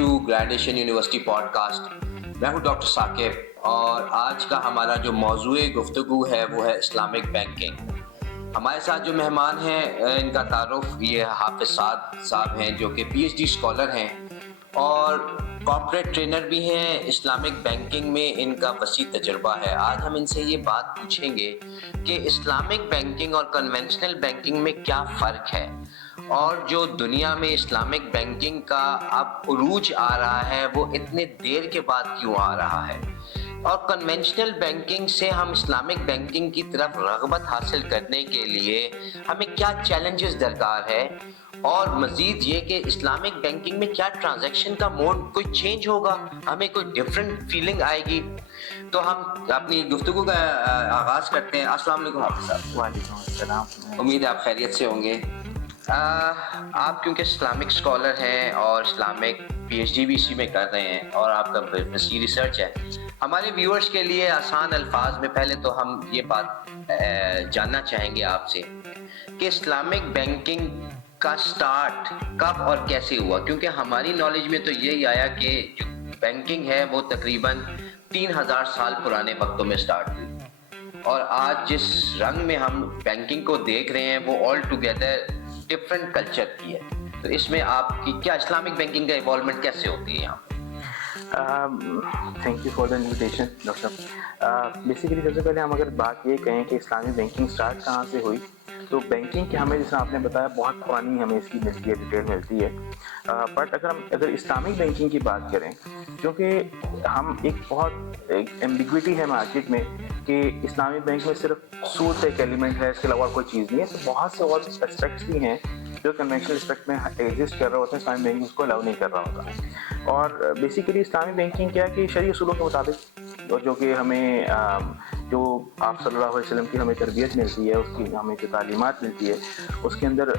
To Grand Asian University podcast. میں ہوں doctor Saqib اور آج کا ہمارا جو موضوع گفتگو ہے وہ ہے اسلامک بینکنگ. ہمارے ساتھ جو مہمان ہیں ان کا تعارف یہ حافظ سعد صاحب ہیں جو کہ پی ایچ ڈی اسکالر ہیں اور کارپوریٹ ٹرینر بھی ہیں. اسلامک بینکنگ میں ان کا وسیع تجربہ ہے. آج ہم ان سے یہ بات پوچھیں گے کہ اسلامک بینکنگ اور کنونشنل بینکنگ میں کیا فرق ہے اور جو دنیا میں اسلامک بینکنگ کا اب عروج آ رہا ہے وہ اتنے دیر کے بعد کیوں آ رہا ہے, اور کنونشنل بینکنگ سے ہم اسلامک بینکنگ کی طرف رغبت حاصل کرنے کے لیے ہمیں کیا چیلنجز درکار ہے, اور مزید یہ کہ اسلامک بینکنگ میں کیا ٹرانزیکشن کا موڈ کوئی چینج ہوگا, ہمیں کوئی ڈفرینٹ فیلنگ آئے گی. تو ہم اپنی گفتگو کا آغاز کرتے ہیں. السلام علیکم حافظ صاحب. وعلیکم السلام. امید ہے آپ خیریت سے ہوں گے. آپ کیونکہ اسلامک اسکالر ہیں اور اسلامک پی ایچ ڈی بھی اسی میں کر رہے ہیں اور آپ کا وسیع ریسرچ ہے, ہمارے ویورز کے لیے آسان الفاظ میں پہلے تو ہم یہ بات جاننا چاہیں گے آپ سے کہ اسلامک بینکنگ کا سٹارٹ کب اور کیسے ہوا, کیونکہ ہماری نالج میں تو یہی آیا کہ جو بینکنگ ہے وہ تقریباً 3000 سال پرانے وقتوں میں سٹارٹ ہوئی اور آج جس رنگ میں ہم بینکنگ کو دیکھ رہے ہیں وہ آل ٹوگیدر ڈفرینٹ کلچر کی ہے. تو اس میں آپ کی کیا اسلامک بینکنگ کا ایوالومنٹ کیسے ہوتی ہے یہاں پہ؟ Thank you for the invitation doctor صاحب. بیسیکلی سب سے پہلے ہم اگر بات یہ کہیں کہ اسلامی بینکنگ اسٹارٹ کہاں سے ہوئی, تو بینکنگ کی ہمیں جیسا آپ نے بتایا بہت پرانی ہمیں اس کی ملتی ہے, ڈیٹیل ملتی ہے. بٹ اگر اسلامک بینکنگ کی بات کریں, کیونکہ ہم ایک بہت ایمبیگوٹی ہے مارکیٹ میں کہ اسلامک بینک میں صرف سود ایک ایلیمنٹ ہے, اس کے علاوہ کوئی چیز نہیں ہے. تو بہت سے اور اسپیکٹس بھی ہیں جو کنونشنل اسپیکٹ میں ایگزسٹ کر رہے ہوتے ہیں, اسلامک بینکنگ اس کو الاؤ نہیں کر رہا ہوتا. اور بیسیکلی اسلامک بینکنگ کیا ہے کہ شرعی اصولوں کے مطابق جو کہ ہمیں جو آپ صلی اللہ علیہ وسلم کی ہمیں تربیت ملتی ہے, اس کی ہمیں جو تعلیمات ملتی ہے, اس کے اندر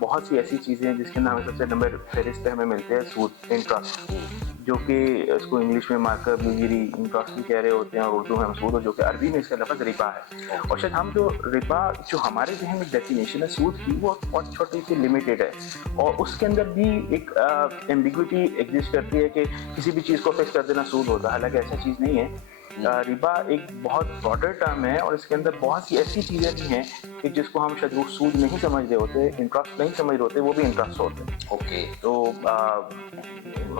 بہت سی ایسی چیزیں ہیں جس کے اندر ہمیں سب سے نمبر فہرست پہ ہمیں ملتے ہیں سود, انٹرسٹ, جو کہ اس کو انگلش میں مارکر میری انٹرسٹ بھی کہہ رہے ہوتے ہیں اور اردو میں ہم سود, جو کہ عربی میں اس کا لفظ ربا ہے. اور شاید ہم جو ربا جو ہمارے ذہن میں ڈیفینیشن ہے سود کی وہ بہت چھوٹی سی لمیٹیڈ ہے, اور اس کے اندر بھی ایک ایمبیگوٹی ایگزسٹ کرتی ہے کہ کسی بھی چیز کو فکس کر دینا سود ہوتا ہے, حالانکہ ایسا چیز نہیں ہے. ربا ایک بہت براڈر ٹرم ہے اور اس کے اندر بہت سی ایسی چیزیں بھی ہیں کہ جس کو ہم شاید وہ سود نہیں سمجھ رہے ہوتے, انٹرسٹ نہیں سمجھ رہے ہوتے, وہ بھی انٹرسٹ ہوتے ہیں. اوکے, تو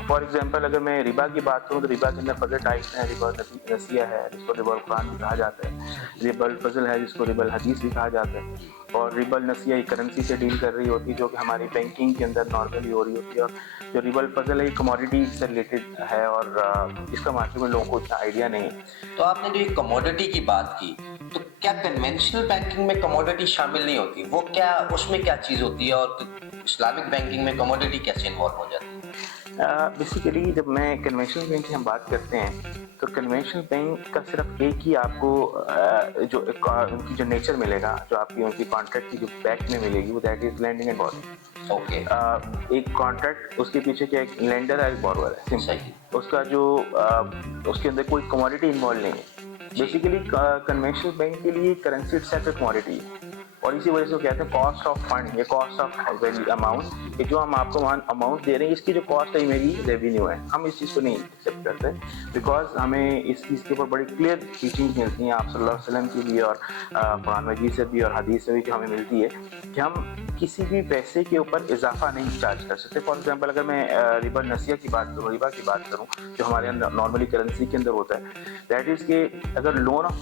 فار ایگزامپل اگر میں ربا کی بات کروں تو ربا کے اندر فضل ٹائپس ہیں. ربا نسیہ ہے جس کو ربا القرآن بھی کہا جاتا ہے, ربا الفضل ہے جس کو ربا الحدیث بھی کہا جاتا ہے, اور ربا النسیہ ایک کرنسی سے ڈیل کر رہی ہوتی ہے جو کہ ہماری بینکنگ کے اندر نارملی ہو رہی ہوتی ہے. اور جو ربا الفضل ہے یہ کموڈیٹی سے ریلیٹڈ ہے اور اس کا مارکیٹ میں لوگوں کو اتنا آئیڈیا نہیں ہے. تو آپ نے جو یہ کموڈیٹی کی بات کی, تو کیا کنونشنل بینکنگ میں کموڈیٹی شامل نہیں ہوتی, وہ کیا اس میں کیا چیز ہوتی ہے, اور اسلامک بینکنگ میں کموڈیٹی کیسے انوالو ہو جاتی ہے؟ بیسیکلی جب میں کنونشنل بینک کی ہم بات کرتے ہیں تو کنونشنل بینک کا صرف ایک ہی آپ کو جو ان کی جو نیچر ملے گا, جو آپ کی ان کی کانٹریکٹ کی جو بیک میں ملے گی, وہ that is lending and boring. Okay, ایک کانٹریکٹ اس کے پیچھے کیا ایک لینڈر ہے, ایک بورور ہے, سمپل. اس کا جو اس کے اندر کوئی کموڈیٹی انوالو نہیں ہے. بیسیکلی کنونشنل بینک کے لیے کرنسی اٹ سیلف ایک کموڈیٹی ہے, اور اسی وجہ سے وہ کہتے ہیں کاسٹ آف فنڈ یا کاسٹ آف ویلیو اماؤنٹ, کہ جو ہم آپ کو اماؤنٹ دے رہے ہیں اس کی جو کاسٹ ہے میری ریونیو ہے. ہم اس چیز کو نہیں ایکسیپٹ کرتے بیکاز ہمیں اس چیز کے اوپر بڑی کلیئر ٹیچنگ ملتی ہیں آپ صلی اللہ علیہ وسلم کی بھی اور قرآن مجید سے بھی اور حدیث سے بھی جو ہمیں ملتی ہے کہ ہم کسی بھی پیسے کے اوپر اضافہ نہیں چارج کر سکتے. فار ایگزامپل اگر میں ربا نسیہ کی بات کروں, ربا کی بات کروں جو ہمارے اندر نارملی کرنسی کے اندر ہوتا ہے, دیٹ از کہ اگر loan of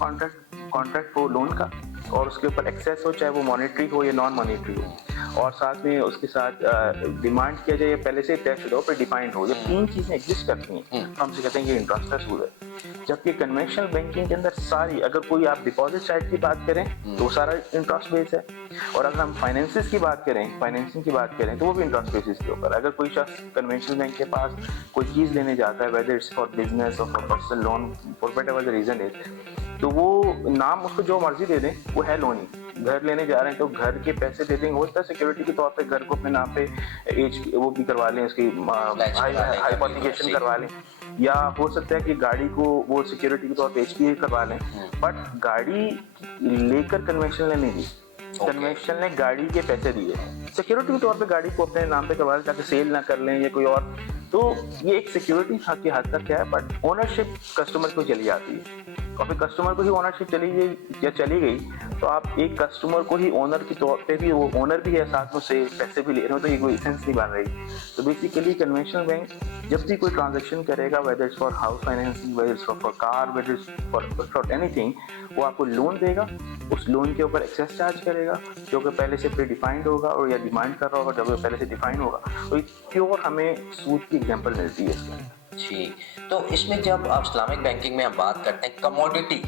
contract who loan کا اور اس کے اوپر ایکسیس ہو, چاہے وہ مانیٹری ہو یا نان مانیٹری ہو, اور ساتھ میں اس کے ساتھ ڈیمانڈ کیا جائے پہلے سے طے شدہ ہو, پھر ڈیفائنڈ ہو, یہ تین چیزیں ایگزسٹ کرتی ہیں, ہم سے کہتے ہیں کہ انٹرسٹ ہے, سود ہے. جبکہ کنونشنل بینکنگ کے اندر ساری, اگر کوئی آپ ڈپازٹ سائڈ کی بات کریں تو وہ سارا انٹرسٹ بیس ہے, اور اگر ہم فائنینسز کی بات کریں, فائنینسنگ کی بات کریں تو وہ بھی انٹرسٹ بیسس کے اوپر. اگر کوئی شخص کنونشنل بینک کے پاس کوئی چیز لینے جاتا ہے, ویدر اٹس فار بزنس اور for personal loan, for what ever the reason is, تو وہ نام اس کو جو مرضی دے دیں وہ ہے لون ہی. گھر لینے جا رہے ہیں تو گھر کے پیسے دے دیں گے, ہوتا ہے سیکورٹی کے طور پہ گھر کو اپنے نام پہ وہ بھی کروا لیں, اس کی ہائپوتھیکیشن کروا لیں, یا ہو سکتا ہے کہ گاڑی کو وہ سیکورٹی کے طور پہ ایچ پی کروا لیں. بٹ گاڑی لے کر کنونشنل نے نہیں دی, کنونشنل نے گاڑی کے پیسے دیے سیکورٹی کے طور پہ, گاڑی کو اپنے نام پہ کروا لیں تاکہ سیل نہ کر لیں یا کوئی اور. تو تو یہ ایک سیکیورٹی کی حد تک ہے, بٹ اونرشپ کسٹمر کو چلی جاتی ہے, اور پھر کسٹمر کو ہی اونرشپ چلی گئی تو آپ ایک کسٹمر کو ہی اونر کے طور پہ بھی, وہ اونر بھی ہے ساتھ میں سے پیسے بھی لے رہے ہو, تو یہ کوئی سینس نہیں بن رہی. تو بیسیکلی کنونشنل بینک جب بھی کوئی ٹرانزیکشن کرے گا, whether it's for house financing, whether it's for car, whether it's for anything, وہ آپ کو لون دے گا, اس لون کے اوپر ایکسیس چارج کرے گا جو کہ پہلے سے پری ڈیفائنڈ ہوگا, اور یا ڈیمانڈ کر رہا ہوگا جو کہ پہلے سے ڈیفائن ہوگا. تو ایک پیور ہمیں سود کی ایگزامپل ملتی ہے اس میں. جی, تو اس میں جب آپ اسلامک بینکنگ میں ہم بات کرتے ہیں کموڈیٹی,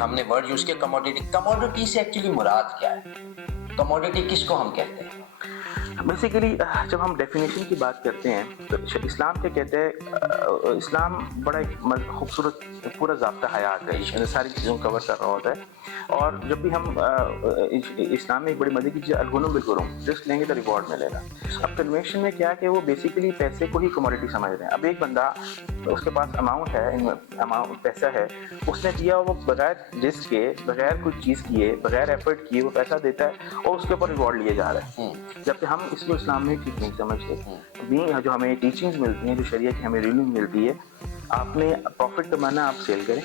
ہم نے ورڈ یوز کیا کموڈیٹی سے ایکچولی مراد کیا ہے؟ کموڈیٹی کس کو ہم کہتے ہیں؟ بیسیکلی جب ہم ڈیفینیشن کی بات کرتے ہیں تو اسلام کیا کہتے ہیں, اسلام بڑا ایک خوبصورت پورا ضابطہ حیات ہے, ساری چیزوں کو کور کر رہا ہوتا ہے. اور جب بھی ہم اسلام میں ایک بڑی مدد کی چیز الغنم بالغنم, رسک لیں گے تو ریوارڈ ملے گا. اب کنونشن میں کیا کہ وہ بیسیکلی پیسے کو ہی کموڈیٹی سمجھ رہے ہیں. اب ایک بندہ اس کے پاس اماؤنٹ ہے, پیسہ ہے, اس نے دیا, وہ بغیر رسک کے, بغیر کچھ چیز کیے, بغیر ایفرٹ کیے وہ پیسہ دیتا ہے اور اس کے اوپر ریوارڈ لیے جا رہا ہے. جبکہ ہم اس کو اسلام میں ٹھیک نہیں سمجھتے. جو ہمیں ٹیچنگز ملتی ہیں, جو شریعت کی ہمیں رولنگ ملتی ہے, آپ نے پروفٹ کمانا, آپ سیل کریں,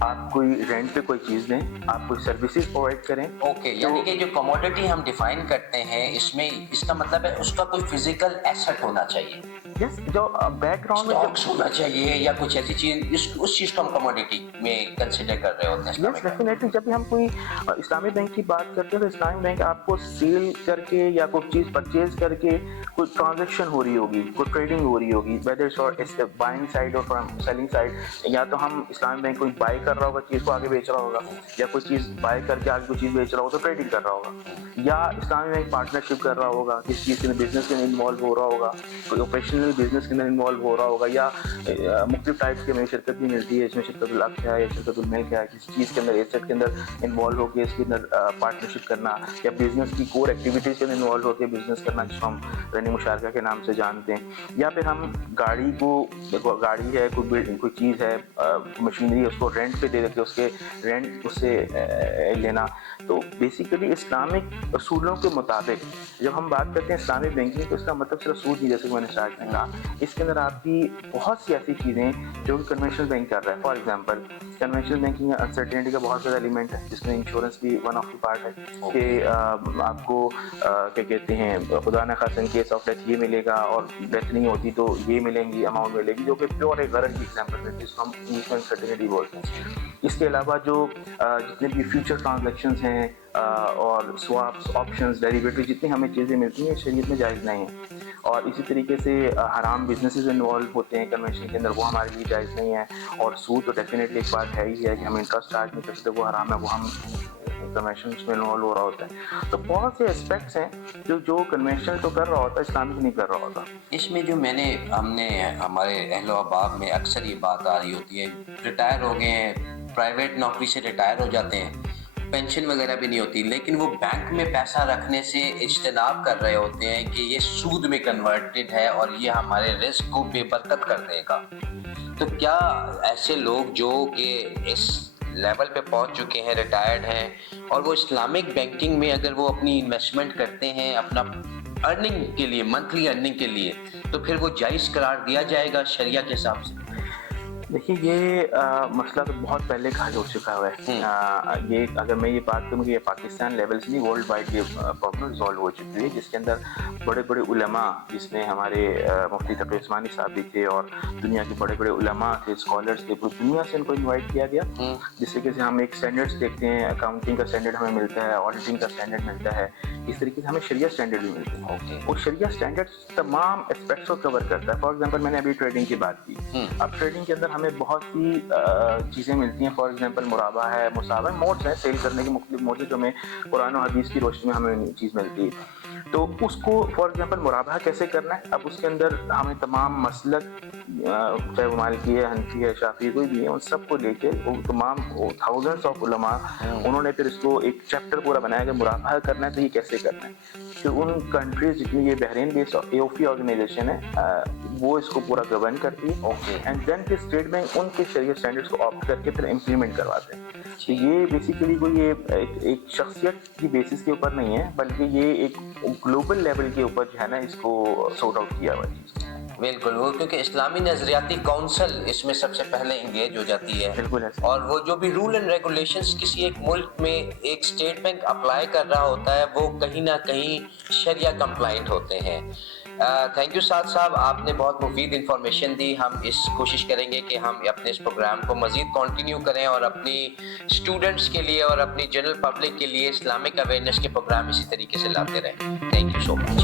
آپ کوئی رینٹ پہ کوئی چیز دیں, آپ کوئی سروسز پرووائڈ کریں. اوکے, یعنی کہ جو کموڈیٹی ہم ڈیفائن کرتے ہیں اس میں اس کا مطلب ہے اس کا کوئی فزیکل ایسٹ ہونا چاہیے, جو بیک گراؤنڈ میں اسٹاکس ہونا چاہیے یا کچھ ایسی چیز, اس چیز کو ہم کموڈیٹی میں کنسیڈر کر رہے ہوتے ہیں. Yes definitely. جب بھی ہم کوئی اسلامی بینک کی بات کرتے ہیں تو اسلامی بینک آپ کو سیل کر کے یا کوئی چیز پرچیز کر کے کوئی ٹرانزیکشن ہو رہی ہوگی, کوئی ٹریڈنگ ہو رہی ہوگی, ویدر اٹس بائنگ سائڈ اور سیلنگ سائڈ, یا تو ہم اسلامی بینک کوئی بائی کر رہا ہوگا, چیز کو آگے بیچ رہا ہوگا, یا کوئی چیز بائی کر کے آگے کوئی چیز بیچ رہا ہوگا تو ٹریڈنگ کر رہا ہوگا, یا اسلامی بینک پارٹنرشپ کر رہا ہوگا, کسی چیز کے بزنس کے اندر انوالو ہو رہا ہوگا, کوئی آپریشنل بزنس کے اندر انوالو ہو رہا ہوگا, یا مختلف ٹائپس کی ہمیں شرکت بھی ملتی ہے, اس میں شرکت العقد ہے یا شرکت الملک ہے, کسی چیز کے اندر ایسٹ کے اندر انوالو ہو کے اس کے اندر پارٹنرشپ کرنا, یا بزنس کی کور ایکٹیویٹیز کے اندر انوالو ہو کے بزنس کرنا جس کو ہم رنی مشارکہ کے نام سے جانتے ہیں. یا پھر ہم گاڑی ہے, کوئی چیز ہے, مشینری, اس کو رینٹ پہ دے دیتے, اس کے رینٹ اس سے لینا. تو بیسیکلی اسلامک اصولوں کے مطابق جب ہم بات کرتے ہیں اسلامک بینکنگ تو اس کا مطلب صرف سود نہیں, جیسے کہ میں نے اسٹارٹ میں کہا, اس کے اندر آپ کی بہت سی ایسی چیزیں جو کہ کنونشنل بینک کر رہا ہے. فار ایگزامپل کنونشنل بینکنگ میں انسرٹینٹی کا بہت زیادہ ایلیمنٹ ہے, جس میں انشورنس بھی ون آف دی پارٹ ہے کہ آپ کو کیا کہتے ہیں, خدا نخواستہ ان کیس آف ڈیتھ یہ ملے گا, اور ڈیتھ نہیں ہوتی تو یہ ملیں گی, اماؤنٹ ملے گی, جو کہ پیور ایک غرض کی ایگزامپل ہے جس کو ہم انگلش میں انسرٹینٹی بولتے ہیں. اس کے علاوہ جو جتنے بھی فیوچر ٹرانزیکشنز ہیں اور سواپس, آپشنز, ڈیریویٹو, جتنی ہمیں چیزیں ملتی ہیں شریعت میں جائز نہیں ہیں. اور اسی طریقے سے حرام بزنسز انوالو ہوتے ہیں کنونشن کے اندر, وہ ہمارے لیے جائز نہیں ہے. اور سود تو ڈیفینیٹلی ایک بات ہے ہی ہے کہ ہم انٹرسٹ چارج نہیں کر سکتے, وہ حرام ہے, وہ ہم کنونشنس میں انوالو ہو رہا ہوتا ہے. تو بہت سے اسپیکٹس ہیں جو کنونشنل تو کر رہا ہوتا ہے, اسلامک نہیں کر رہا ہوتا. اس میں جو ہم نے ہمارے اہل و احباب میں اکثر یہ بات آ رہی ہوتی ہے, ریٹائر ہو گئے ہیں, پرائیویٹ نوکری سے ریٹائر ہو جاتے ہیں, پینشن وغیرہ بھی نہیں ہوتی, لیکن وہ بینک میں پیسہ رکھنے سے اجتناب کر رہے ہوتے ہیں کہ یہ سود میں کنورٹڈ ہے اور یہ ہمارے رزق کو بے برکت کر دے گا. تو کیا ایسے لوگ جو کہ اس لیول پہ پہنچ چکے ہیں, ریٹائرڈ ہیں, اور وہ اسلامک بینکنگ میں اگر وہ اپنی انویسٹمنٹ کرتے ہیں اپنا ارننگ کے لیے, منتھلی ارننگ کے لیے, تو پھر وہ جائز قرار دیا جائے گا شریعہ کے حساب سے؟ دیکھیے یہ مسئلہ تو بہت پہلے کہا جا چکا ہے. یہ اگر میں یہ بات کروں کہ یہ پاکستان لیول سے نہیں, ورلڈ وائڈ یہ پرابلم ریزالو ہو چکی ہے, جس کے اندر بڑے بڑے علماء, جس میں ہمارے مفتی تقی عثمانی صاحب بھی تھے, اور دنیا کے بڑے بڑے علماء تھے, اسکالرس تھے, پوری دنیا سے ان کو انوائٹ کیا گیا. جس طریقے سے ہم ایک اسٹینڈرڈس دیکھتے ہیں, اکاؤنٹنگ کا اسٹینڈرڈ ہمیں ملتا ہے, آڈیٹنگ کا اسٹینڈرڈ ملتا ہے, اس طریقے سے ہمیں شریعہ اسٹینڈرڈ بھی ملتے ہیں. اور شریعہ اسٹینڈرڈ تمام اسپیکٹس کو کور کرتا ہے. فار ایگزامپل میں نے ابھی ٹریڈنگ کی بات کی, اب ٹریڈنگ کے اندر ہمیں بہت سی چیزیں ملتی ہیں. فار ایگزامپل مرابہ ہے, مسابہ, موڈس ہیں, سیل کرنے کے مختلف موڈس ہیں جو ہمیں قرآن و حدیث کی روشنی میں ہمیں چیز ملتی ہے. تو اس کو فار ایگزامپل مرابہ کیسے کرنا ہے, اب اس کے اندر ہمیں تمام مسلک, چاہے وہ مالکی ہے, حنفی ہے, شافعی, کوئی بھی ہے, ان سب کو لے کے وہ تمام تھاؤزنڈس آف علماء انہوں نے پھر اس کو ایک چیپٹر پورا بنایا کہ مرابہ کرنا ہے تو یہ کیسے کرنا ہے. کہ ان کنٹریز جتنی, یہ بحرین بیسڈ AOF آرگنائزیشن ہے, وہ اس کو پورا گورن کرتی ہے, اینڈ دین پھر اسٹیٹ بینک ان کے شریعہ اسٹینڈرڈس کو آپٹ کر کے پھر امپلیمنٹ کرواتے ہیں. تو یہ بیسیکلی کوئی یہ ایک شخصیت کی بیسس کے اوپر نہیں ہے, بلکہ یہ ایک گلوبل لیول کے اوپر جو ہے نا اس کو سورٹ آؤٹ کیا ہوا ہے. بالکل وہ کیونکہ اسلامی نظریاتی کونسل اس میں سب سے پہلے انگیج ہو جاتی ہے بالکل ایسا اور وہ جو بھی رول اینڈ ریگولیشنز کسی ایک ملک میں ایک اسٹیٹ بینک اپلائی کر رہا ہوتا ہے وہ کہیں نہ کہیں شریعہ کمپلائنٹ ہوتے ہیں. تھینک یو سعد صاحب, آپ نے بہت مفید انفارمیشن دی. ہم اس کوشش کریں گے کہ ہم اپنے اس پروگرام کو مزید کنٹینیو کریں اور اپنی اسٹوڈنٹس کے لیے اور اپنی جنرل پبلک کے لیے اسلامک اویئرنیس کے پروگرام اسی طریقے سے لاتے رہیں. Thank you so much.